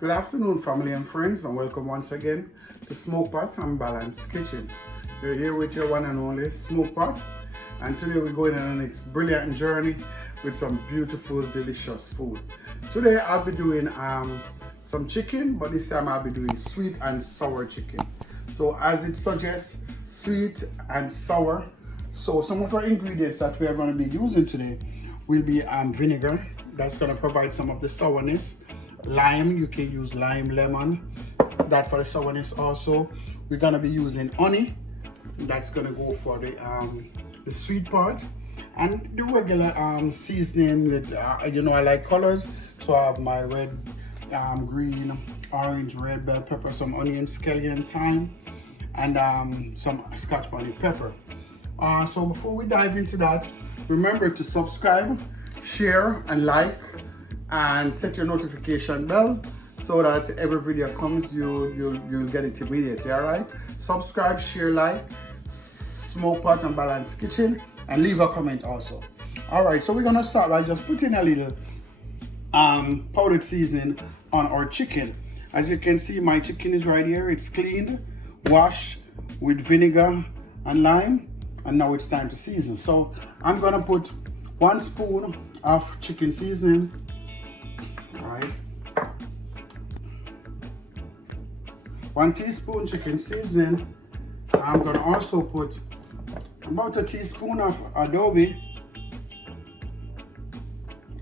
Good afternoon, family and friends, and welcome once again to Smokepot and Balance Kitchen. We're here with your one and only Smokepot, and today we're going on a next brilliant journey with some beautiful, delicious food. Today I'll be doing some chicken, but this time I'll be doing sweet and sour chicken. So as it suggests, sweet and sour. So some of our ingredients that we are going to be using today will be vinegar. That's going to provide some of the sourness. Lime, you can use lime, lemon, that for the sourness also. We're going to be using honey. That's going to go for the sweet part. And the regular seasoning with, I like colors. So I have my red, green, orange, red bell pepper, some onion, scallion, thyme, and some scotch bonnet pepper. So before we dive into that, remember to subscribe, share, and like, and set your notification bell so that every video comes, you'll get it immediately. All right, subscribe, share, like Smokepot and Balance Kitchen, and leave a comment also. All right, so we're gonna start by just putting a little powdered seasoning on our chicken. As you can see, my chicken is right here. It's cleaned, washed with vinegar and lime, and now it's time to season. So I'm gonna put 1 spoon of chicken seasoning. All right, 1 teaspoon chicken seasoning. I'm gonna also put about a teaspoon of adobe.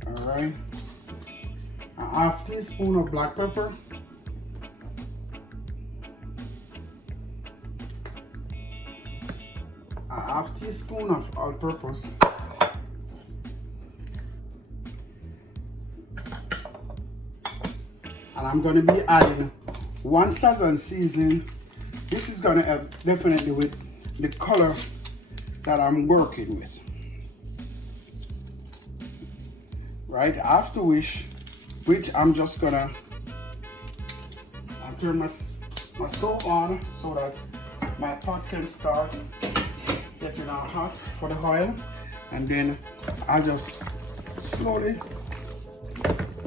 All right, a half teaspoon of black pepper, a half teaspoon of all-purpose, and I'm going to be adding 1 Sazon seasoning. This is going to help definitely with the color that I'm working with. Right after which I'm just gonna turn my stove on so that my pot can start getting all hot for the oil, and then I just slowly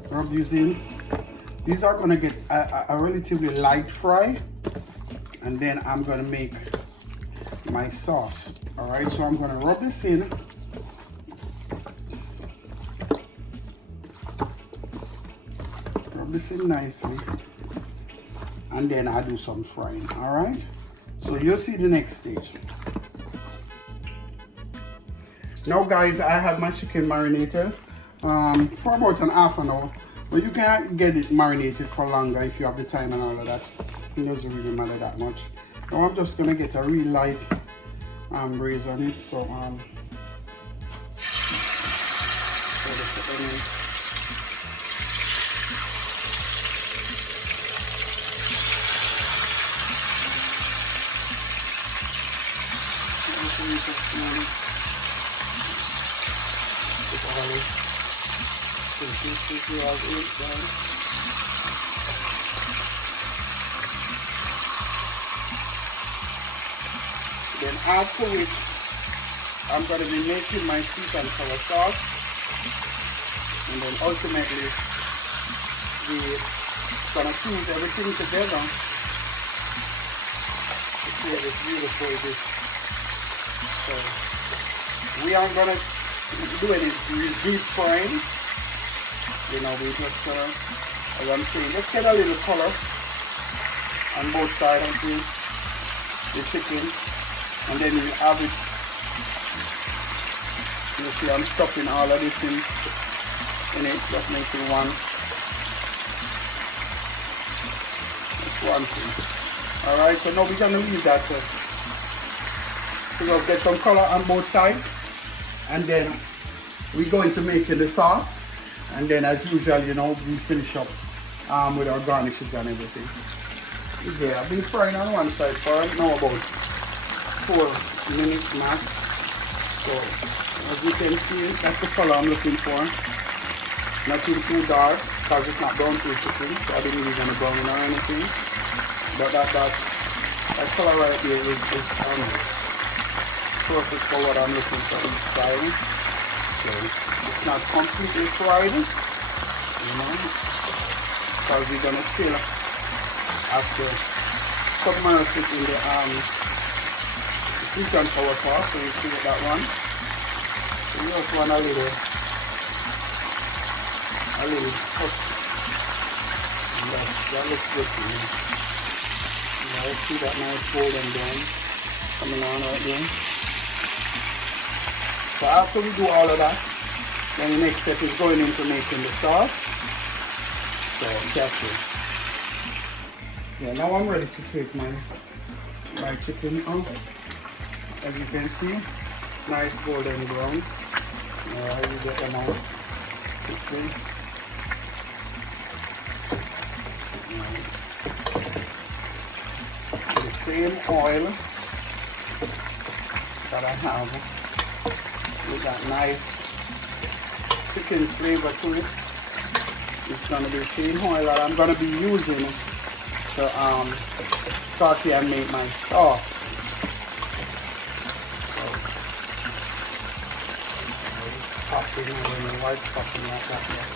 rub these in. These are gonna get a relatively light fry, and then I'm gonna make my sauce. All right, so I'm gonna rub this in. Rub this in nicely, and then I do some frying. All right, so you'll see the next stage. Now guys, I have my chicken marinated for about an half an hour, but you can get it marinated for longer if you have the time and all of that. It doesn't really matter that much. Now I'm just gonna get a real light braise on it. So then after which I'm going to be making my sweet and sour sauce, and then ultimately we're going to fuse everything together to create this beautiful dish. So we aren't going to do any deep frying, we just as I'm saying, let's get a little color on both sides of the chicken. And then you have it, you see I'm stuffing all of this in it, just making one. That's one thing. Alright, so now we're going to leave that to just get some color on both sides. And then we're going to make the sauce. And then as usual, we finish up with our garnishes and everything. Okay, I've been frying on one side for now about 4 minutes max. So as you can see, that's the color I'm looking for. Nothing too dark because it's not brown too chicken, so I didn't use any browning or anything. But that color right there is perfect for what I'm looking for each side. So it's not completely fried, because we're gonna still have to submerge it in the sweet and sour sauce, so you create that one. So you just want a little touch. That looks good to me. Now see that nice golden brown coming on right there. So after we do all of that, then the next step is going into making the sauce. So catch it. Yeah, now I'm ready to take my chicken out. As you can see, nice golden brown. You get them out quickly. The same oil that I have with that nice chicken flavor to it. It's going to be the same oil that I'm going to be using to saute and make my sauce. So, it's popping, I don't know why it's popping like that yet.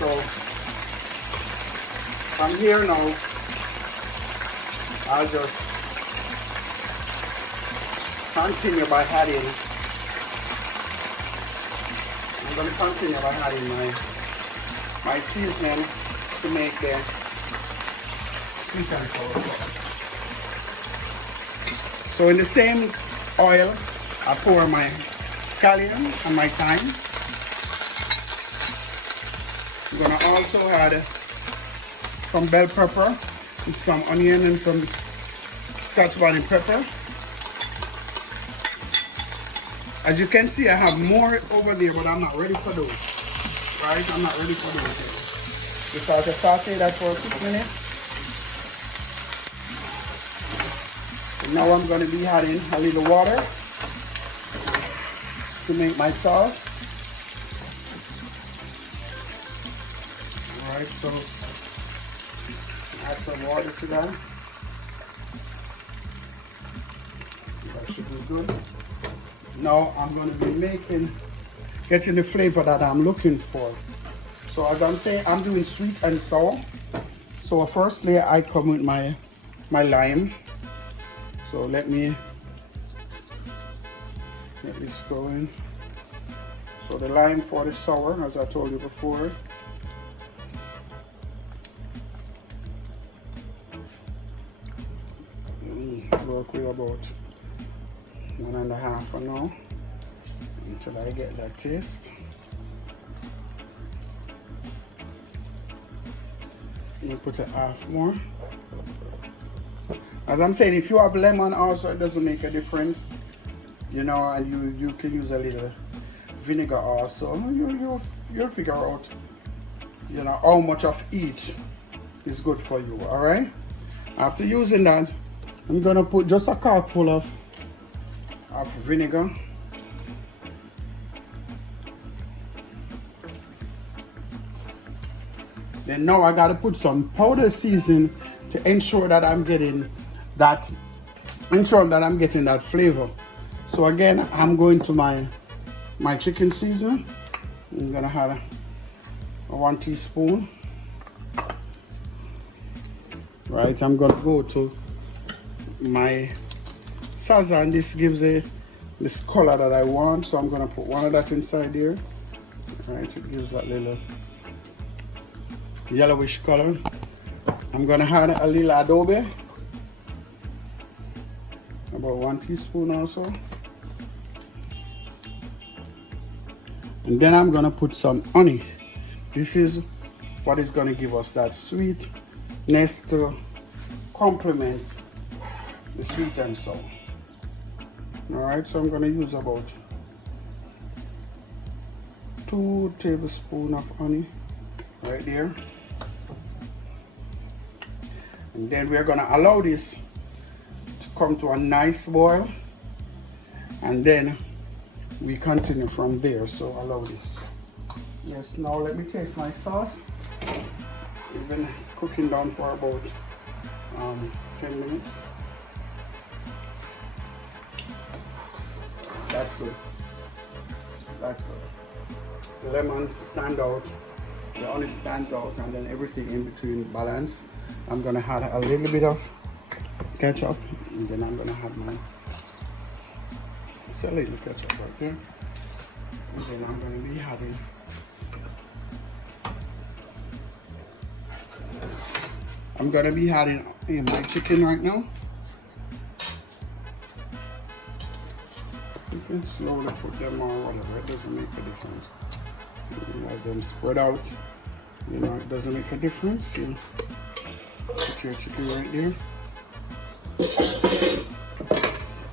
So from here now, I'll just continue by adding. I'm going to continue by adding my seasoning to make the sweet and sour sauce. So in the same oil, I pour my scallion and my thyme. I'm going to also add some bell pepper, with some onion and some Scotch bonnet pepper. As you can see, I have more over there, but I'm not ready for those. Right? I'm not ready for those yet. Just have to saute that for a quick minute. And now I'm going to be adding a little water to make my sauce. Alright, so add some water to that. That should be good. Now I'm going to be getting the flavor that I'm looking for. So as I'm saying, I'm doing sweet and sour. So firstly, I come with my lime. So let me get this going. So the lime for the sour, as I told you before. Work with about 1.5 for now until I get that taste. You put it half more. As I'm saying, if you have lemon also, it doesn't make a difference, you know, and you can use a little vinegar also. You'll figure out, you know, how much of each is good for you. All right, after using that, I'm gonna put just a corkful of vinegar. Then now I gotta put some powder seasoning to ensure that I'm getting that flavor. So again, I'm going to my chicken seasoning. I'm gonna have a 1 teaspoon. Right, I'm gonna go to my salsa, and this gives this color that I want, so I'm gonna put one of that inside there. Right, it gives that little yellowish color. I'm gonna add a little adobe, about 1 teaspoon also, and then I'm gonna put some honey. This is what is gonna give us that sweetness to complement the sweet and sour. Alright, so I'm going to use about 2 tablespoons of honey right there. And then we're going to allow this to come to a nice boil. And then we continue from there. So allow this. Yes, now let me taste my sauce. It's been cooking down for about 10 minutes. That's good. That's good. The lemon stands out, the onion stands out, and then everything in between balance. I'm gonna add a little bit of ketchup, and then I'm gonna add my a little ketchup right there, and then I'm gonna be adding in my chicken right now. You can slowly put them on, whatever, it doesn't make a difference. You let them spread out, you know, it doesn't make a difference. You put your chicken right there.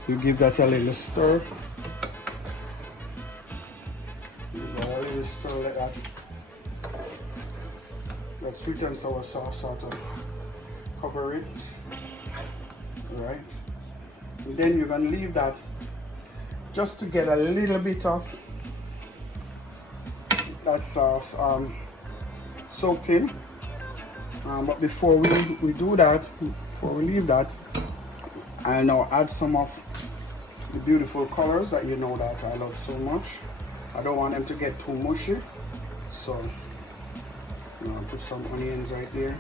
You give that a little stir. Give that a little stir like that. That sweet and sour sauce sort of cover it. Alright. And then you're gonna leave that just to get a little bit of that sauce soaked in. But before we do that, before we leave that, I'll now add some of the beautiful colors that you know that I love so much. I don't want them to get too mushy, so you know, put some onions right there.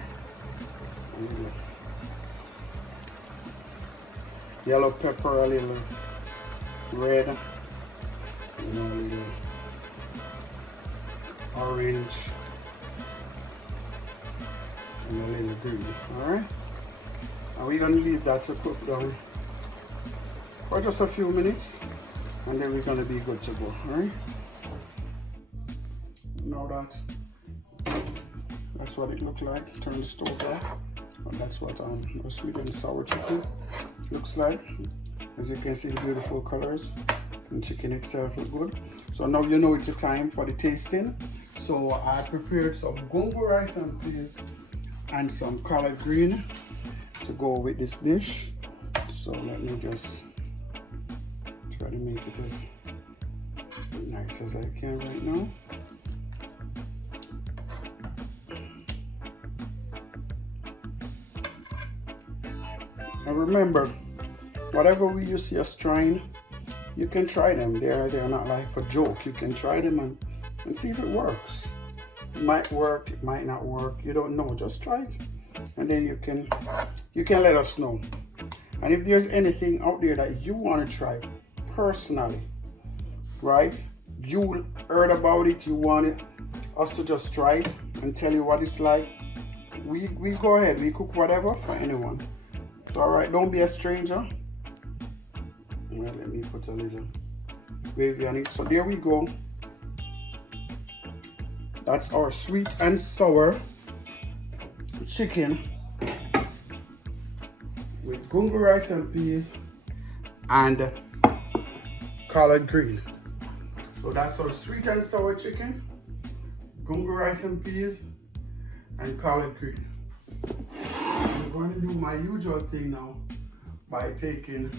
Yellow pepper, a little red, you know, a little orange, and a little green. All right. And we're gonna leave that to cook down for just a few minutes, and then we're gonna be good to go. All right. Now that's what it looks like. Turn the stove off. And that's what the sweet and sour chicken looks like. As you can see, the beautiful colors, and chicken itself is good. So now you know it's a time for the tasting. So I prepared some gungo rice and peas and some collard green to go with this dish. So let me just try to make it as nice as I can right now. And remember, whatever you see us trying, you can try them. They're not like for joke. You can try them and see if it works. It might work, it might not work. You don't know, just try it. And then you can let us know. And if there's anything out there that you want to try personally, right? You heard about it, you want us to just try it and tell you what it's like, we go ahead, we cook whatever for anyone. So alright, don't be a stranger. Well, let me put a little gravy on it. So there we go. That's our sweet and sour chicken with gungo rice and peas and collard green. So that's our sweet and sour chicken, gungo rice and peas, and collard green. I'm going to do my usual thing now by taking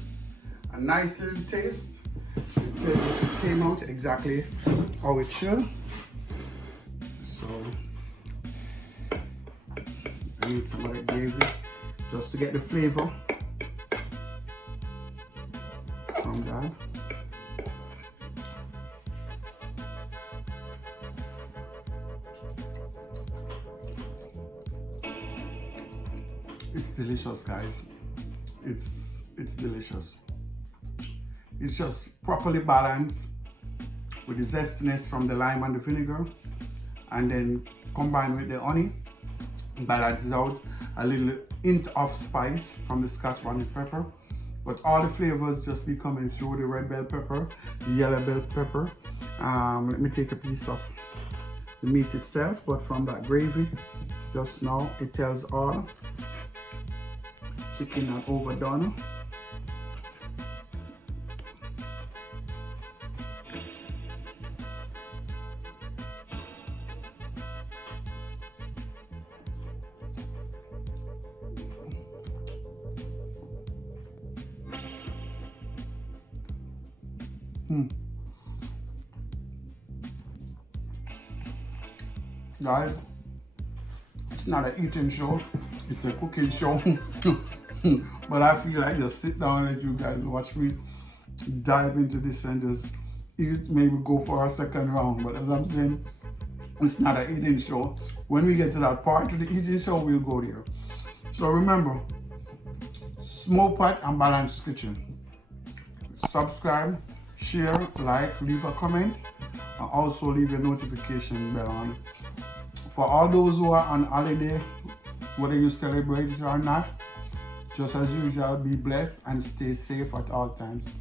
a nice little taste and tell you if it came out exactly how it should. So I need some of the gravy just to get the flavor from that. It's delicious, guys. It's delicious. It's just properly balanced with the zestiness from the lime and the vinegar, and then combined with the honey, balances out a little hint of spice from the Scotch bonnet pepper, but all the flavors just be coming through the red bell pepper, the yellow bell pepper. Let me take a piece of the meat itself, but from that gravy just now, it tells all. Chicken not overdone. Guys, it's not an eating show, it's a cooking show. But I feel like just sit down and you guys watch me dive into this and just eat, maybe go for a second round. But as I'm saying, it's not an eating show. When we get to that part of the eating show, we'll go there. So remember, Smokepot and Balance Kitchen. Subscribe, share, like, leave a comment, and also leave your notification bell on. For all those who are on holiday, whether you celebrate it or not, just as usual, be blessed and stay safe at all times.